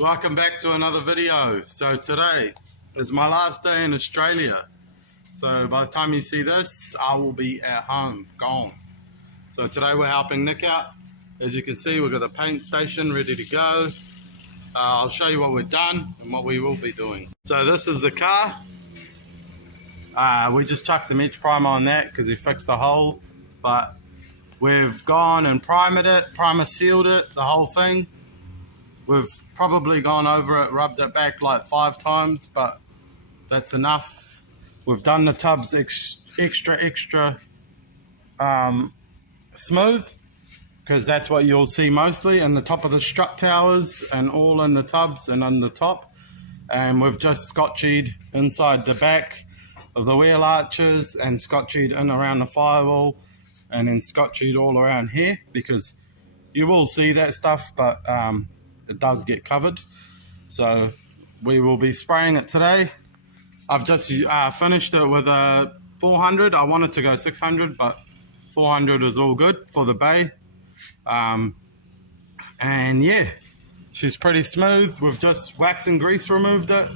Welcome back to another video. So today is my last day in Australia. So by the time you see this, I will be at home, gone. So today we're helping Nick out. As you can see, we've got the paint station ready to go. I'll show you what we've done and what we will be doing. So this is the car. We just chucked some edge primer on that because we fixed the hole. But we've gone and primed it, primer sealed it, the whole thing. We've probably gone over it, rubbed it back like 5 times, but that's enough. We've done the tubs extra smooth, because that's what you'll see mostly in the top of the strut towers and all in the tubs and on the top. And we've just scotchied inside the back of the wheel arches and scotchied in around the firewall and then scotchied all around here, because you will see that stuff, but it does get covered. So we will be spraying it today. I've just finished it with a 400. I wanted to go 600, but 400 is all good for the bay. And yeah, she's pretty smooth. We've just wax and grease removed it,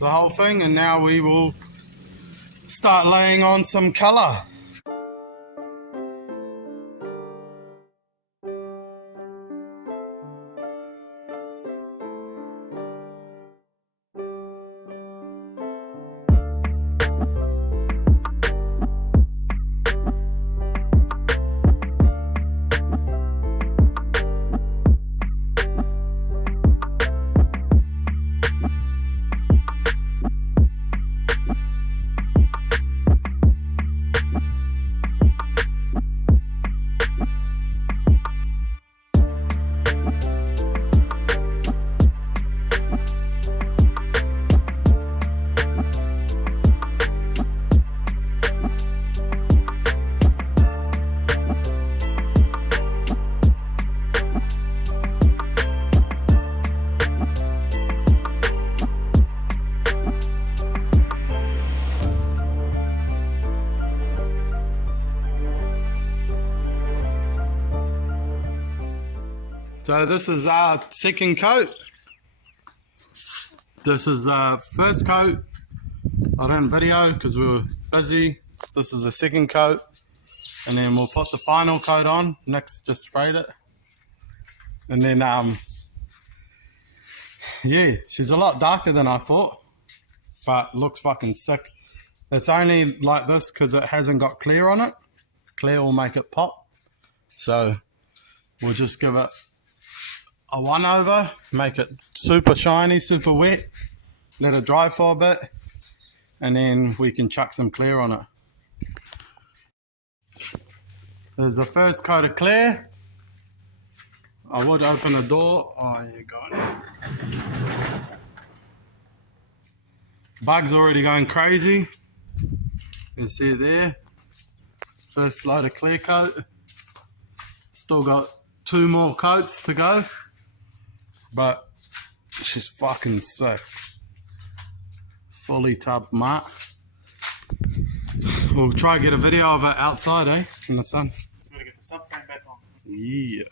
the whole thing, and now we will start laying on some color. So this is our second coat. This is our first coat. I didn't video because we were busy. This is the second coat. And then we'll put the final coat on. Nick's just sprayed it. And then, yeah, she's a lot darker than I thought. But looks fucking sick. It's only like this because it hasn't got clear on it. Clear will make it pop. So we'll just give it a 1-over, make it super shiny, super wet, let it dry for a bit, and then we can chuck some clear on it. There's the first coat of clear. I would open the door. Oh, you got it. Bug's already going crazy. You see it there. First load of clear coat. Still got 2 more coats to go. But she's fucking sick. Fully tubbed mark. We'll try to get a video of it outside, in the sun. Gotta get the subframe back on. Yeah.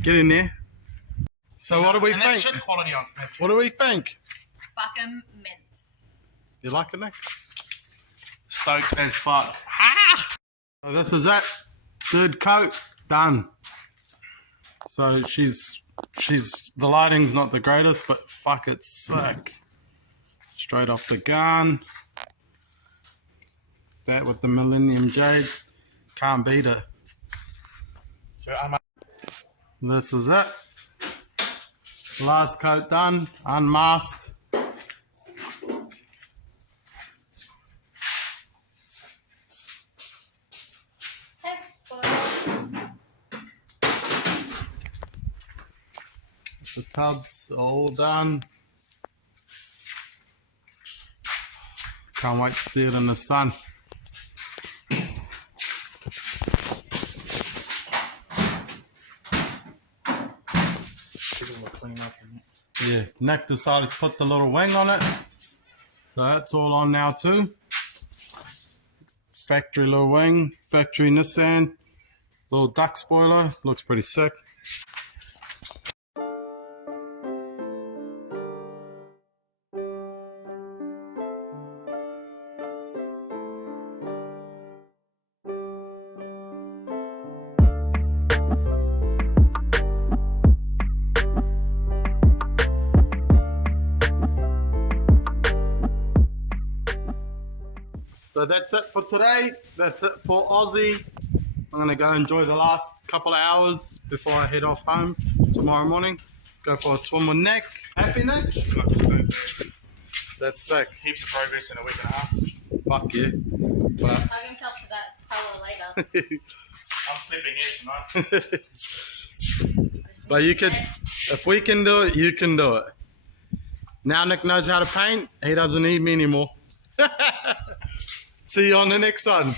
Get in there. So what do we think? That's shit quality on Snapchat. What do we think? Fucking mint. You like it, Nick? Stoked as fuck. So this is it. Third coat done. So the lighting's not the greatest, but fuck, it's sick. Straight off the gun. That with the Millennium Jade. Can't beat it. So This is it. Last coat done. Unmasked. The tubs are all done. Can't wait to see it in the sun. Yeah, Nick decided to put the little wing on it. So that's all on now too. Factory little wing, factory Nissan, little duck spoiler, looks pretty sick. So that's it for today. That's it for Aussie. I'm going to go enjoy the last couple of hours before I head off home tomorrow morning. Go for a swim with Nick. Happy, Nick? Got stoked. That's sick. Heaps of progress in a week and a half. Fuck yeah. But Hug himself to that colour later. I'm sleeping here tonight. But you could, if we can do it, you can do it. Now Nick knows how to paint. He doesn't need me anymore. See you on the next one.